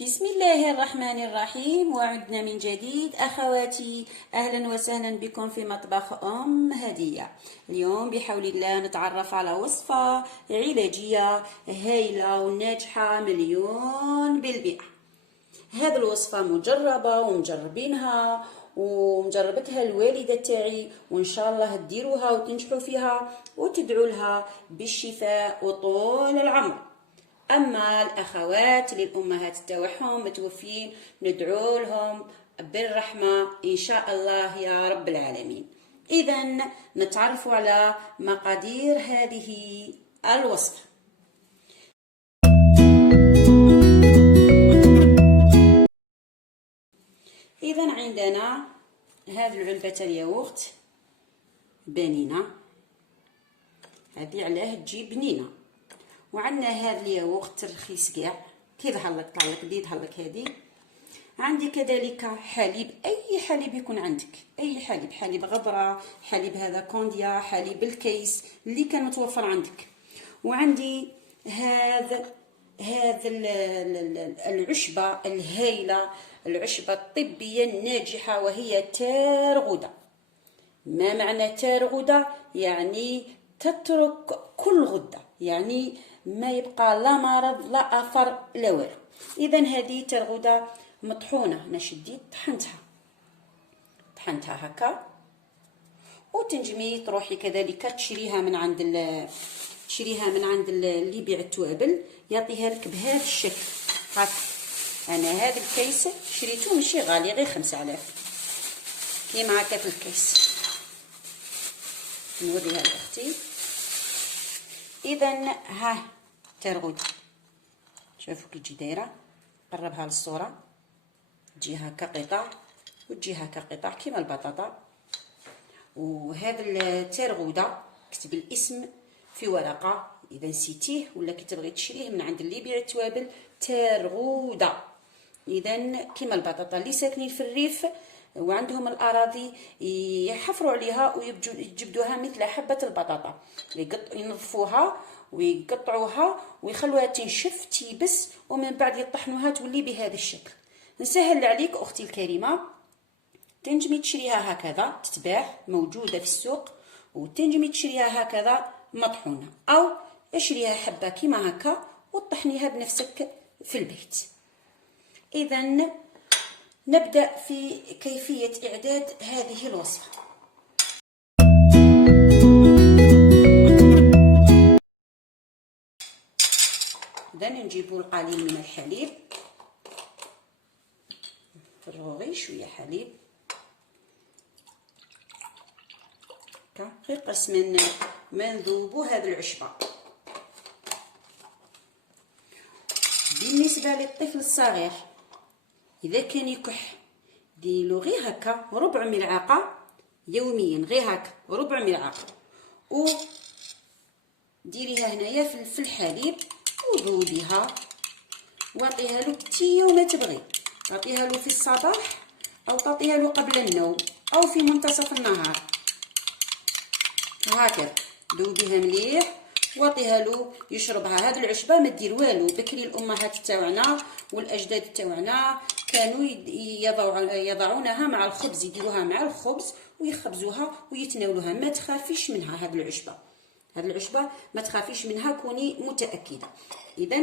بسم الله الرحمن الرحيم، وعدنا من جديد أخواتي. أهلا وسهلا بكم في مطبخ هدية. اليوم بحول الله نتعرف على وصفة علاجية هايلة وناجحة مليون بالمئة. هذه الوصفة مجربة ومجربينها ومجربتها الوالدة تاعي، وإن شاء الله تديروها وتنجحوا فيها وتدعوا لها بالشفاء وطول العمر. أما الأخوات للأمهات تاعهم متوفين ندعو لهم بالرحمة إن شاء الله يا رب العالمين. إذن نتعرف على مقادير هذه الوصفة. إذن عندنا هذه العلبة الياغورت بنينة، هذه علاه تجي بنينة. وعندنا هذا الياغورت رخيص كاع كيظهر لك، طلع لك بيظهر لك هذه. عندي كذلك حليب، اي حليب يكون عندك، اي حليب، حليب غبره، حليب هذا كونديا، حليب الكيس اللي كان متوفر عندك. وعندي هذا العشبه الهائله، العشبه الطبيه الناجحه، وهي تارغوده. ما معنى تارغوده؟ يعني تترك كل غده، يعني ما يبقى لا مرض لا اثر لا والو. اذا هذه تارغوده مطحونه، انا شديت طحنتها هكا. وتنجمي تروحي كذلك تشريها من عند اللي يبيع التوابل، يعطيها لك بهذا الشكل هكا. انا هذا الكيس شريته ماشي غالي، غير 5000 كيما هكا في الكيس. نوريها لاختي. اذا ها تارغوده، شوفوا كي تجي دايره، قربها للصوره، تجي هكا قطع وتجي هكا قطع كيما البطاطا. وهذا التارغوده كتب الاسم في ورقه اذا نسيتيه، ولا كي تبغي تشريه من عند اللي يبيع التوابل، تارغوده. اذا كيما البطاطا اللي ساكنين في الريف وعندهم الاراضي يحفروا عليها ويجبدوها مثل حبه البطاطا، ينظفوها ويقطعوها ويخلوها تنشف تيبس، ومن بعد يطحنوها تولي بهذا الشكل. نسهل عليك اختي الكريمه، تنجمي تشريها هكذا تتباع موجوده في السوق، وتنجمي تشريها هكذا مطحونه، او اشريها حبه كيما هكا وطحنيها بنفسك في البيت. اذا نبدأ في كيفية إعداد هذه الوصفة. إذا نجيب القليل من الحليب، نفرغوا شوية حليب هكا، غير قس ما نذوبوا هذه العشبة. بالنسبة للطفل الصغير إذا كان يكح، ديريلو غير هكا ربع ملعقة يوميا، غير هكا ربع ملعقة، و ديريها هنايا في الحليب وذوبيها، واعطيها له كتي يوم تبغي، تعطيها له في الصباح او تعطيها له قبل النوم او في منتصف النهار هكذا. ذوبيها مليح واعطيها له يشربها. هذه العشبه ما دير والو، بكري الامهات تاعنا والاجداد تاعنا كانوا يضعونها مع الخبز، يديروها مع الخبز ويخبزوها ويتناولوها. ما تخافيش منها هذه العشبه ما تخافيش منها، كوني متاكده. اذا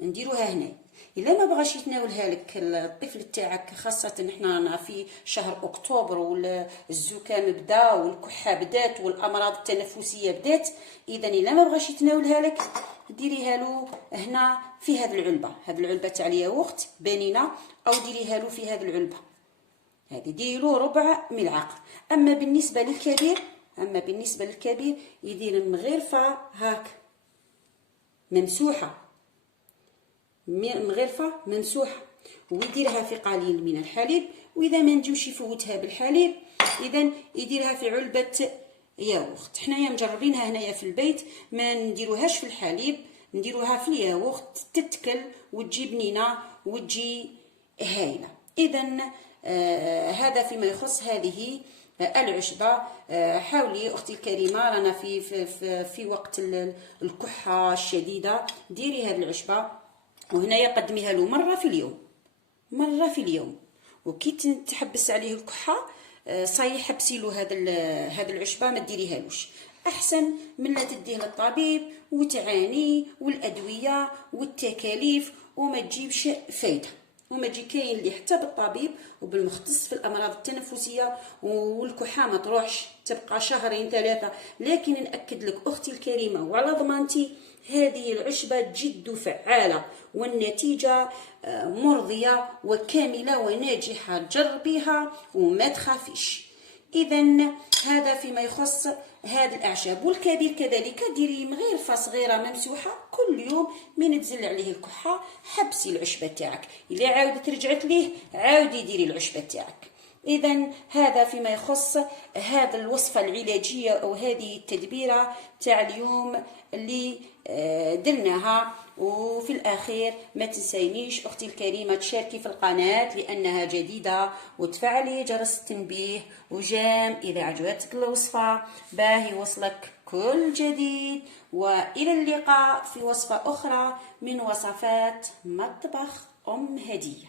نديروها هنا. الا ما بغاش يتناولها لك الطفل تاعك، خاصه حنا في شهر اكتوبر والزكام بدا والكحه بدات والامراض التنفسيه بدات، اذا الا ما بغاش يتناولها لك ديريها له هنا في هذه العلبه تاع الياغورت بنينه، او ديريها له في هذه العلبه هذه، ديري له ربع ملعقه. اما بالنسبه للكبير يدير مغرفه هاك ممسوحه ويديرها في قليل من الحليب. واذا ما نجوش يفوتها بالحليب، اذا يديرها في علبه ياغورت. حنايا مجربينها هنايا في البيت، ما نديروهاش في الحليب، نديروها في الياغورت، تتكل وتجي بنينه وتجي هايله. اذا هذا فيما يخص هذه العشبه. حاولي اختي الكريمه، رانا في وقت الكحه الشديده، ديري هذه العشبه وهنايا قدميها له مره في اليوم، مرة في اليوم. وكي تحبس عليه الكحة صاي حبسي له هاد العشبة، ما ديريهالوش، احسن من لا تديه للطبيب وتعاني والادويه والتكاليف وما تجيبش فايده، وما تجي كاين اللي حتى بالطبيب وبالمختص في الامراض التنفسيه والكحه ما تروحش، تبقى شهرين ثلاثه. لكن ناكد لك اختي الكريمه وعلى ضمانتي هذه العشبه جد فعاله والنتيجه مرضيه وكامله وناجحه، جربيها وما تخافيش. اذا هذا فيما يخص هذه الاعشاب. والكبير كذلك ديري من غير صغيره ممسوحه كل يوم من تزل عليه الكحه حبسي العشبه تاعك، الا عاودت رجعت ليه عاودي ديري العشبه تاعك. اذا هذا فيما يخص هذا الوصفه العلاجيه او هذه التدبيره تاع اليوم اللي درناها. وفي الاخير ما تنسينيش اختي الكريمه تشاركي في القناه لانها جديده وتفعلي جرس التنبيه وجام اذا عجبتك الوصفه باه يوصلك كل جديد. والى اللقاء في وصفه اخرى من وصفات مطبخ ام هديه.